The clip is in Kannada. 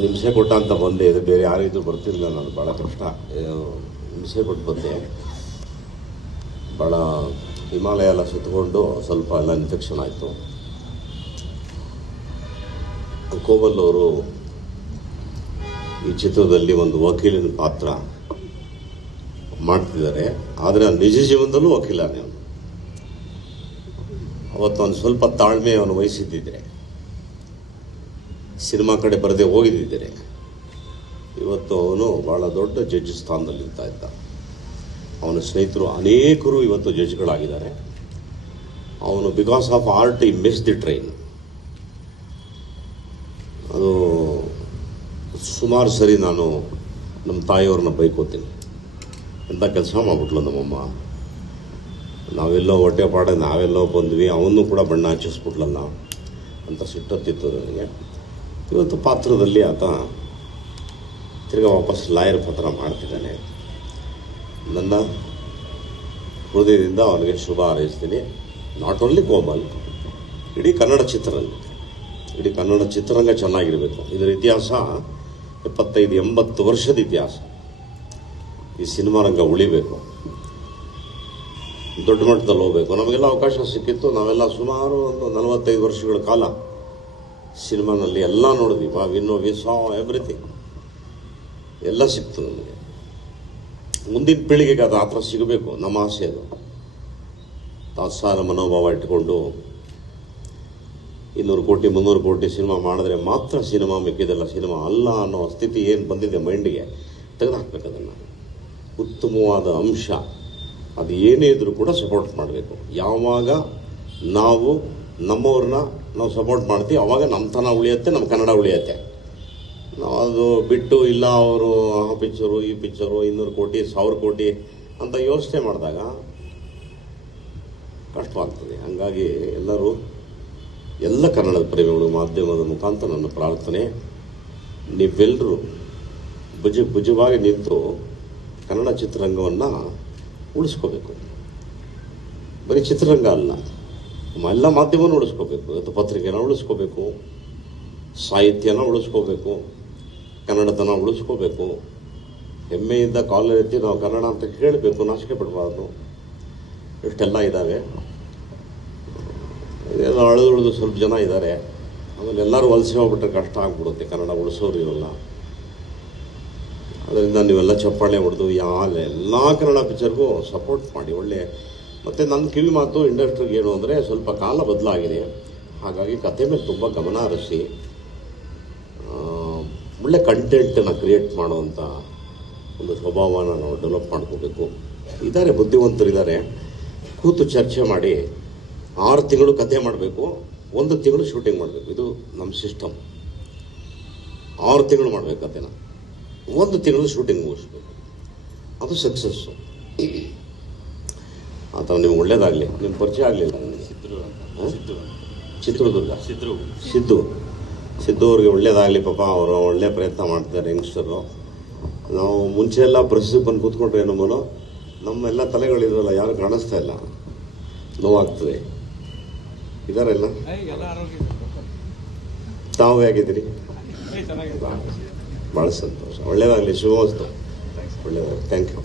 ಹಿಂಸೆ ಕೊಟ್ಟ ಅಂತ ಬಂದೆ. ಇದು ಬೇರೆ ಯಾರಿದ್ರು ಬರ್ತಿರಲಿಲ್ಲ. ನಾನು ಭಾಳ ಕಷ್ಟ ಹಿಂಸೆ ಕೊಟ್ಟು ಬಂದೆ. ಭಾಳ ಹಿಮಾಲಯ ಎಲ್ಲ ಸುತ್ತಕೊಂಡು ಸ್ವಲ್ಪ ಎಲ್ಲ ಇನ್ಫೆಕ್ಷನ್ ಆಯಿತು. ಕೋಮಲ್ ಅವರು ಈ ಚಿತ್ರದಲ್ಲಿ ಒಂದು ವಕೀಲನ ಪಾತ್ರ ಮಾಡ್ತಿದ್ದಾರೆ. ಆದರೆ ನಿಜ ಜೀವನದಲ್ಲೂ ವಕೀಲನೇ ಅವನು. ಅವತ್ತು ಅವನು ಸ್ವಲ್ಪ ತಾಳ್ಮೆ ಅವನು ವಹಿಸಿದ್ದಿದ್ರೆ, ಸಿನಿಮಾ ಕಡೆ ಬರದೆ ಹೋಗಿದ್ದಿದ್ದಾರೆ, ಇವತ್ತು ಅವನು ಭಾಳ ದೊಡ್ಡ ಜಡ್ಜ್ ಸ್ಥಾನದಲ್ಲಿ ಇರ್ತಾ ಇದ್ದ. ಅವನ ಸ್ನೇಹಿತರು ಅನೇಕರು ಇವತ್ತು ಜಡ್ಜ್ಗಳಾಗಿದ್ದಾರೆ. ಅವನು ಬಿಕಾಸ್ ಆಫ್ ಆರ್ಟ್ ಈ ಮಿಸ್ ದಿ ಟ್ರೈನ್. ಅದು ಸುಮಾರು ಸರಿ ನಾನು ನಮ್ಮ ತಾಯಿಯವ್ರನ್ನ ಬೈಕೋತೀನಿ. ಎಂಥ ಕೆಲಸ ಮಾಡ್ಬಿಟ್ಲು ನಮ್ಮಮ್ಮ, ನಾವೆಲ್ಲೋ ಹೊಟ್ಟೆ ಪಾಡೆ ನಾವೆಲ್ಲೋ ಬಂದ್ವಿ, ಅವನು ಕೂಡ ಬಣ್ಣ ಹಚ್ಚಿಸ್ಬಿಟ್ಲಲ್ಲ ಅಂತ ಸಿಟ್ಟತ್ತಿತ್ತು ನನಗೆ. ಇವತ್ತು ಪಾತ್ರದಲ್ಲಿ ಆತ ತಿರ್ಗಾ ವಾಪಸ್ ಲಾಯರ್ ಪತ್ರ ಮಾಡ್ತಿದ್ದಾನೆ. ನನ್ನ ಹೃದಯದಿಂದ ಅವನಿಗೆ ಶುಭ ಹಾರೈಸ್ತೀನಿ. ನಾಟ್ ಓನ್ಲಿ ಕೋಮಲ್, ಇಡೀ ಕನ್ನಡ ಚಿತ್ರರಂಗ, ಇಡೀ ಕನ್ನಡ ಚಿತ್ರರಂಗ ಚೆನ್ನಾಗಿರಬೇಕು. ಇದರ ಇತಿಹಾಸ 75-80 ವರ್ಷದ ಇತಿಹಾಸ. ಈ ಸಿನಿಮಾ ರಂಗ ಉಳಿಬೇಕು, ದೊಡ್ಡ ಮಟ್ಟದಲ್ಲಿ ಹೋಗಬೇಕು. ನಮಗೆಲ್ಲ ಅವಕಾಶ ಸಿಕ್ಕಿತ್ತು. ನಾವೆಲ್ಲ ಸುಮಾರು ಒಂದು 45 ವರ್ಷಗಳ ಕಾಲ ಸಿನಿಮಾನಲ್ಲಿ ಎಲ್ಲ ನೋಡಿದ್ವಿ. ವಿ ಸಾ ಎವ್ರಿಥಿಂಗ್, ಎಲ್ಲ ಸಿಕ್ತು ನಮಗೆ. ಮುಂದಿನ ಪೀಳಿಗೆಗೆ ಅದು ಆ ಥರ ಸಿಗಬೇಕು, ನಮ್ಮ ಆಸೆ ಅದು. ತಾತ್ಸಾರ ಮನೋಭಾವ ಇಟ್ಕೊಂಡು 200 ಕೋಟಿ 300 ಕೋಟಿ ಸಿನಿಮಾ ಮಾಡಿದ್ರೆ ಮಾತ್ರ ಸಿನಿಮಾ, ಮಿಕ್ಕಿದೆಲ್ಲ ಸಿನಿಮಾ ಅಲ್ಲ ಅನ್ನೋ ಸ್ಥಿತಿ ಏನು ಬಂದಿದೆ ಮೈಂಡಿಗೆ, ತೆಗೆದುಹಾಕ್ಬೇಕು. ಅದನ್ನು ಉತ್ತಮವಾದ ಅಂಶ ಅದು ಏನೇ ಇದ್ರೂ ಕೂಡ ಸಪೋರ್ಟ್ ಮಾಡಬೇಕು. ಯಾವಾಗ ನಾವು ನಮ್ಮವ್ರನ್ನ ನಾವು ಸಪೋರ್ಟ್ ಮಾಡ್ತೀವಿ ಆವಾಗ ನಮ್ಮತನ ಉಳಿಯುತ್ತೆ, ನಮ್ಮ ಕನ್ನಡ ಉಳಿಯುತ್ತೆ. ನಾವು ಅದು ಬಿಟ್ಟು ಇಲ್ಲ ಅವರು ಆ ಪಿಕ್ಚರು ಈ ಪಿಕ್ಚರು 200 ಕೋಟಿ 1000 ಕೋಟಿ ಅಂತ ಯೋಚನೆ ಮಾಡಿದಾಗ ಕಷ್ಟವಾಗ್ತದೆ. ಹಾಗಾಗಿ ಎಲ್ಲರೂ, ಎಲ್ಲ ಕನ್ನಡದ ಪ್ರೇಮಿಗಳು ಮಾಧ್ಯಮದ ಮುಖಾಂತರ ನನ್ನ ಪ್ರಾರ್ಥನೆ, ನೀವೆಲ್ಲರೂ ಭುಜವಾಗಿ ನಿಂತು ಕನ್ನಡ ಚಿತ್ರರಂಗವನ್ನು ಉಳಿಸ್ಕೋಬೇಕು. ಬರೀ ಚಿತ್ರರಂಗ ಅಲ್ಲ, ಎಲ್ಲ ಮಾಧ್ಯಮವನ್ನು ಉಳಿಸ್ಕೋಬೇಕು. ಇವತ್ತು ಪತ್ರಿಕೆನ ಉಳಿಸ್ಕೋಬೇಕು, ಸಾಹಿತ್ಯನ ಉಳಿಸ್ಕೋಬೇಕು, ಕನ್ನಡತನ ಉಳಿಸ್ಕೋಬೇಕು. ಹೆಮ್ಮೆಯಿಂದ ಕಾಲೆತ್ತಿ ನಾವು ಕನ್ನಡ ಅಂತ ಕೇಳಬೇಕು, ನಾಚಿಕೆ ಪಡಬಾರ್ದು. ಇಷ್ಟೆಲ್ಲ ಇದ್ದಾವೆ. ಇದೆಲ್ಲ ಅಳಿದು ಸ್ವಲ್ಪ ಜನ ಇದ್ದಾರೆ. ಆಮೇಲೆ ಎಲ್ಲರೂ ವಲಸೆ ಹೋಗ್ಬಿಟ್ರೆ ಕಷ್ಟ ಆಗ್ಬಿಡುತ್ತೆ, ಕನ್ನಡ ಉಳಿಸೋರು ಇರೋಲ್ಲ. ಅದರಿಂದ ನೀವೆಲ್ಲ ಚಪ್ಪಾಳೆ ಹೊಡೆದು ಎಲ್ಲ ಕನ್ನಡ ಪಿಕ್ಚರ್ಗೂ ಸಪೋರ್ಟ್ ಮಾಡಿ. ಒಳ್ಳೆ ಮತ್ತು ನನ್ನ ಕಿವಿ ಮಾತು ಇಂಡಸ್ಟ್ರಿಗೆ ಏನು ಅಂದರೆ, ಸ್ವಲ್ಪ ಕಾಲ ಬದಲಾಗಿದೆ. ಹಾಗಾಗಿ ಕತೆ ಮೇಲೆ ತುಂಬ ಗಮನ ಹರಿಸಿ ಒಳ್ಳೆ ಕಂಟೆಂಟನ್ನು ಕ್ರಿಯೇಟ್ ಮಾಡುವಂಥ ಒಂದು ಸ್ವಭಾವನ ನಾವು ಡೆವಲಪ್ ಮಾಡ್ಕೋಬೇಕು. ಇದ್ದಾರೆ, ಬುದ್ಧಿವಂತರಿದ್ದಾರೆ. ಕೂತು ಚರ್ಚೆ ಮಾಡಿ 6 ತಿಂಗಳು ಕತೆ ಮಾಡಬೇಕು, 1 ತಿಂಗಳು ಶೂಟಿಂಗ್ ಮಾಡಬೇಕು. ಇದು ನಮ್ಮ ಸಿಸ್ಟಮ್. 6 ತಿಂಗಳು ಮಾಡಬೇಕು ಕತೆನ, 1 ತಿಂಗಳು ಶೂಟಿಂಗ್ ಮುಗಿಸ್ಬೇಕು. ಅದು ಸಕ್ಸಸ್ಸು. ಆ ಥರ ನಿಮ್ಗೆ ಒಳ್ಳೇದಾಗಲಿ. ನಿಮ್ಮ ಪರಿಚಯ ಆಗಲಿಲ್ಲ ನನಗೆ. ಚಿತ್ರದುರ್ಗ ಸಿದ್ದು ಅವ್ರಿಗೆ ಒಳ್ಳೇದಾಗಲಿ. ಪಾಪ ಅವರು ಒಳ್ಳೆ ಪ್ರಯತ್ನ ಮಾಡ್ತಾರೆ, ಯಂಗ್ಸ್ಟರು. ನಾವು ಮುಂಚೆ ಎಲ್ಲ ಪ್ರಸಿದ್ಧಿ ಬಂದು ಕೂತ್ಕೊಂಡ್ರೆ ನಮ್ಮನ್ನು ನಮ್ಮೆಲ್ಲ ತಲೆಗಳಿರಲ್ಲ, ಯಾರು ಕಾಣಿಸ್ತಾ ಇಲ್ಲ, ನೋವಾಗ್ತದೆ. ಇದಾರೆಲ್ಲ ತಾವು ಹೇಗಿದ್ದೀರಿ? ಭಾಳ ಸಂತೋಷ. ಒಳ್ಳೇದಾಗಲಿ, ಶುಭವಸ್ತು. ಒಳ್ಳೇದಾಗಲಿ. Thank you.